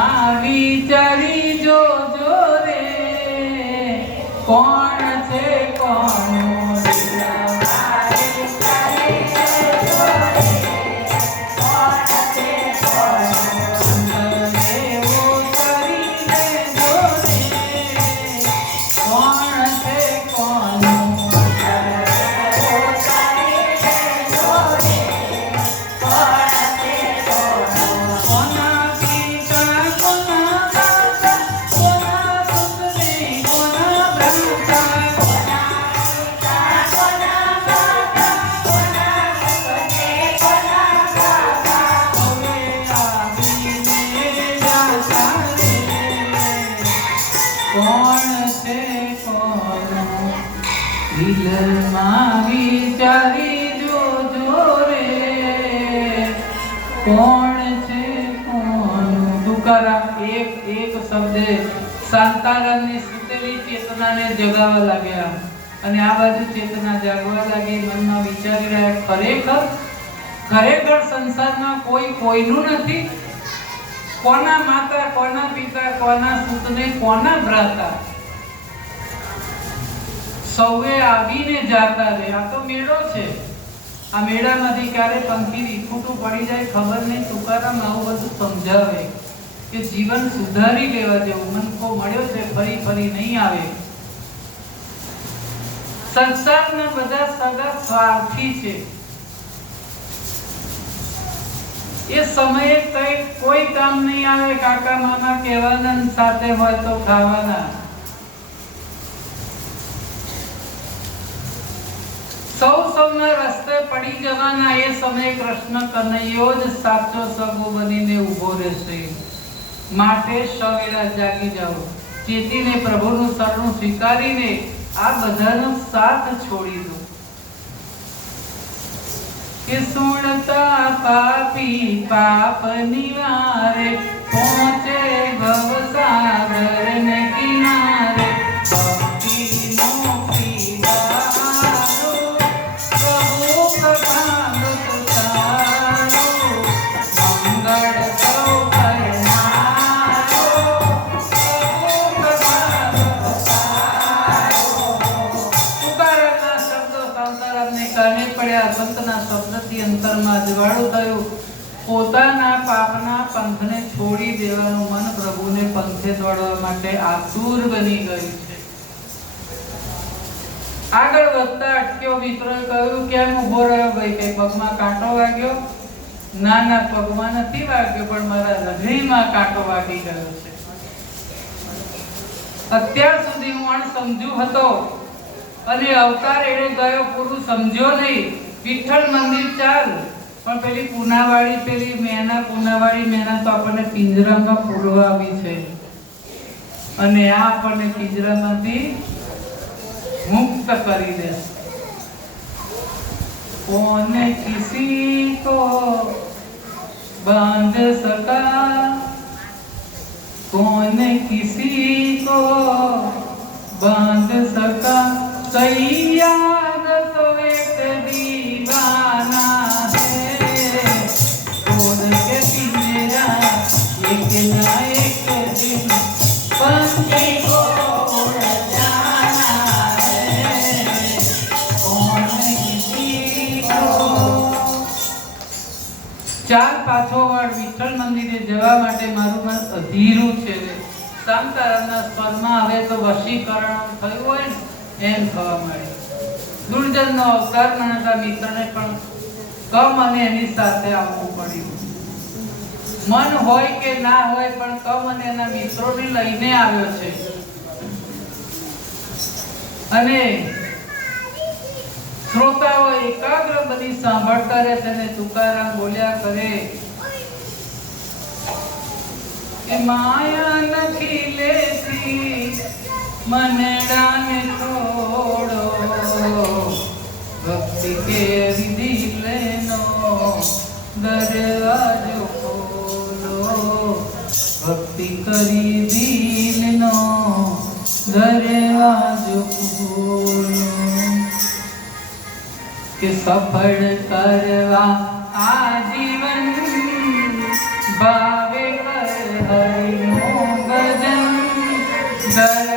માં વિચારી જોજો રે કોણ છે કોનું દિલમાં વિચારી જોજો રે કોણ છે કોનું એવો કરી દેજો રે કોણ છે કોનું દિલમાં વિચારી જોજો રે કોણ છે કોનું. તુકારામ એક એક શબ્દે શાંતારામની સુતેલી ચેતનાને જગાવવા લાગ્યા અને આ બાજુ ચેતના જાગવા લાગી. મનમાં વિચારી રહ્યા ખરેખર ખરેખર સંસારમાં કોઈ કોઈનું નથી. કોના માતા કોના પિતા કોના સુતને કોના ભ્રાતા સૌએ આવીને જાતા રહે. આ તો મેળો છે. આ મેળામાંથી ક્યારે પંખી વિખૂટું પડી જાય ખબર નહીં. તુકારામ આવું બધું સમજાવે કે જીવન સુધારી લેવા જેવું. મનકો મળ્યો છે ફરી ફરી નહીં આવે. સંસારના બધા સગા સ્વાર્થી છે. એ સમયે કઈ કોઈ કામ નહીં આવે. કાકા મામા કહેવાના સાથે હોય તો ખાવાના. સૌ સૌના રસ્તે પડી જવાના. એ સમયે કૃષ્ણ કનૈયો જ સાચો સગો બનીને ઊભો રહેશે. માટે સવેળા જાગી જાઓ. ચેતીને પ્રભુનું શરણું સ્વીકારીને આ બધાનો સાથ છોડી દો. કે સુણતા પાપી પાપ નિવારે પહોંચે ભવસાગર ને કિનારે. ભક્તિનો પીવારો પ્રભુ કથામૃત સારો મંગળ સૌ કરનારો પ્રભુ કથામૃત સારો. તુકારામના શબ્દો શાંતારામને કાને પડ્યા. સંતના શબ્દથી અંતરમાં અજવાળું થયું. પોતાના પાપના પંથને છોડી દેવાનું મન પ્રભુને પંથે દોડવા માટે આતુર બની ગયું છે. આગળ વધતા અટક્યો. મિત્રોએ કહ્યું કેમ ઉભો રહ્યો ભાઈ? કઈ પગમાં કાંટો વાગ્યો? ના ના, પગમાં નથી વાગ્યો, પણ મારા હૃદયમાં કાંટો વાગી ગયો છે. અત્યાર સુધી હું અણસમજુ હતો અને અવતાર એણે ગયો પૂરું સમજ્યો નહીં. વિઠ્ઠલ મંદિર ચાલ, પણ પેલી પૂનાવાળી પેલી મેના પૂનાવાળી મેના તો આપણને પિંજરામાં પૂરવા આવી છે અને આ આપણને પિંજરામાંથી મુક્ત કરી દેશે. કોને કિસી કો બાંધ સકા, કોને કિસી કો બાંધ સકા. तैयार तो एक दीवाना है, छोड़ के पिंजरा एक ना एक दिन पंछी को उड़ जाना है. कौन किसी को. ચાર પાછો વાર વિઠ્ઠલ મંદિરે જવા માટે મારું મન અધીરું છે. શાંતારામના સ્વરમાં હવે તો વશીકરણ થયું હોય ને એમ થવા મળે. દુર્જનનો અવતાર ગણતા મિત્રને પણ કમ અને એની સાથે આવવું પડ્યું. મન હોય કે ના હોય પણ કમ અને એના મિત્રોને લઈને આવ્યો છે. અને શ્રોતાઓ એકાગ્ર બની સાંભળતા રહે છે. તુકારામ બોલ્યા કરે કે માયા નથી લેતી मनडाने छोड़ो, भक्ति के दिल नो दरवाजो खोलो. भक्ति करी दिल नो दरवाजो खोलो. के सफल करवा आजीवन भावे कर हरि હરિનું ભજન